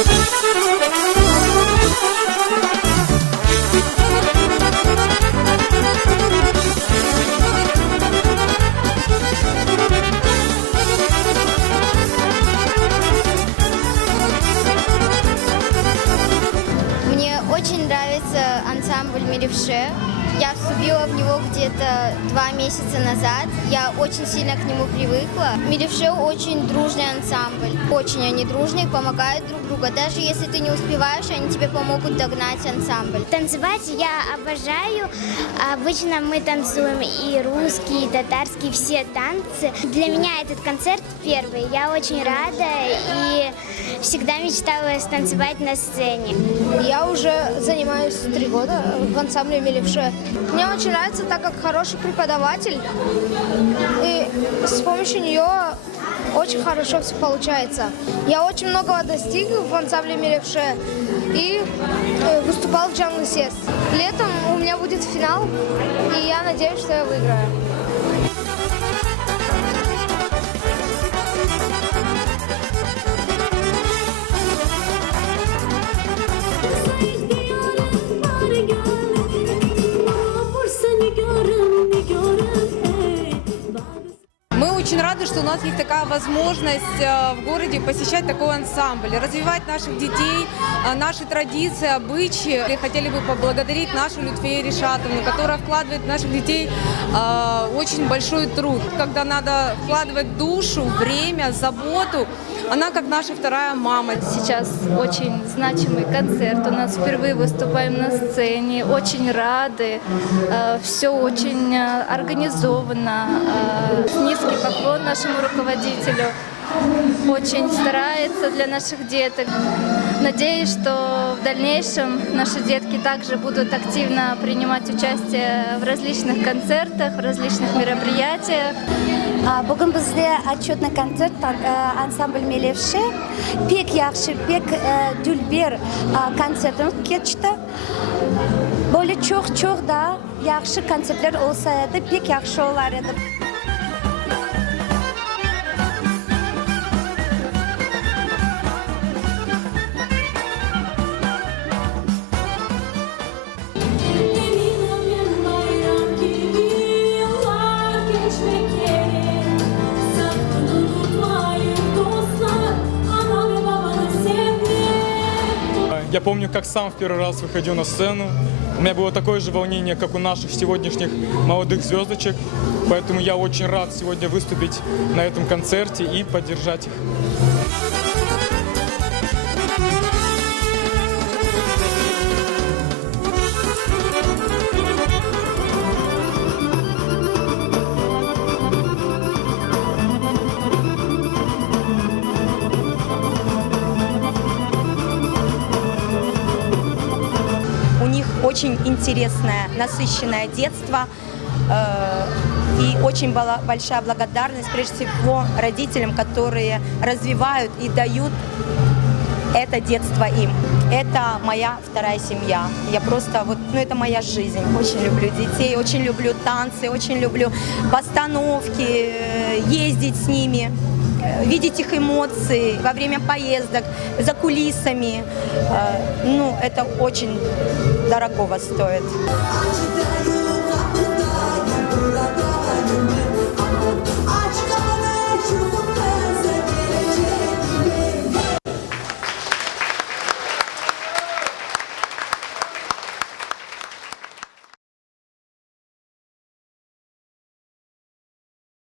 Мне очень нравится ансамбль «Милевше». Я вступила в него где-то 2 месяца назад. Я очень сильно к нему привыкла. «Милевше» очень дружный ансамбль. Очень они дружные, помогают друг другу. Даже если ты не успеваешь, они тебе помогут догнать ансамбль. Танцевать я обожаю. Обычно мы танцуем и русские, и татарские, все танцы. Для меня этот концерт первый. Я очень рада и всегда мечтала станцевать на сцене. Я уже занимаюсь 3 года в ансамбле «Милевше». Мне очень нравится, так как хороший преподаватель, и с помощью нее очень хорошо все получается. Я очень многого достиг в ансамбле «Милевше» и выступал в Jungle Fest. Летом у меня будет финал, и я надеюсь, что я выиграю. Мы очень рады, что у нас есть такая возможность в городе посещать такой ансамбль, развивать наших детей, наши традиции, обычаи. Хотели бы поблагодарить нашу Лютфею Ришатовну, которая вкладывает в наших детей очень большой труд. Когда надо вкладывать душу, время, заботу, она как наша вторая мама. Сейчас очень значимый концерт. У нас впервые выступаем на сцене. Очень рады. Все очень организовано. Низкий поклон нашему руководителю. Очень старается для наших деток. Надеюсь, что в дальнейшем наши детки также будут активно принимать участие в различных концертах, в различных мероприятиях. Бүгін бізде отчетный концерт ансамбль «Милевше». Пек яхшы, пек дүлбер концертын кетішті. Böyle çok da yaxşı konsertler olsaydı pek yaxşı olardı. Я помню, как сам в первый раз выходил на сцену. У меня было такое же волнение, как у наших сегодняшних молодых звездочек. Поэтому я очень рад сегодня выступить на этом концерте и поддержать их. Очень интересное, насыщенное детство и очень большая благодарность, прежде всего, родителям, которые развивают и дают это детство им. Это моя вторая семья. Я просто, это моя жизнь. Очень люблю детей, очень люблю танцы, очень люблю постановки, ездить с ними. Видеть их эмоции во время поездок, за кулисами, это очень дорогого стоит.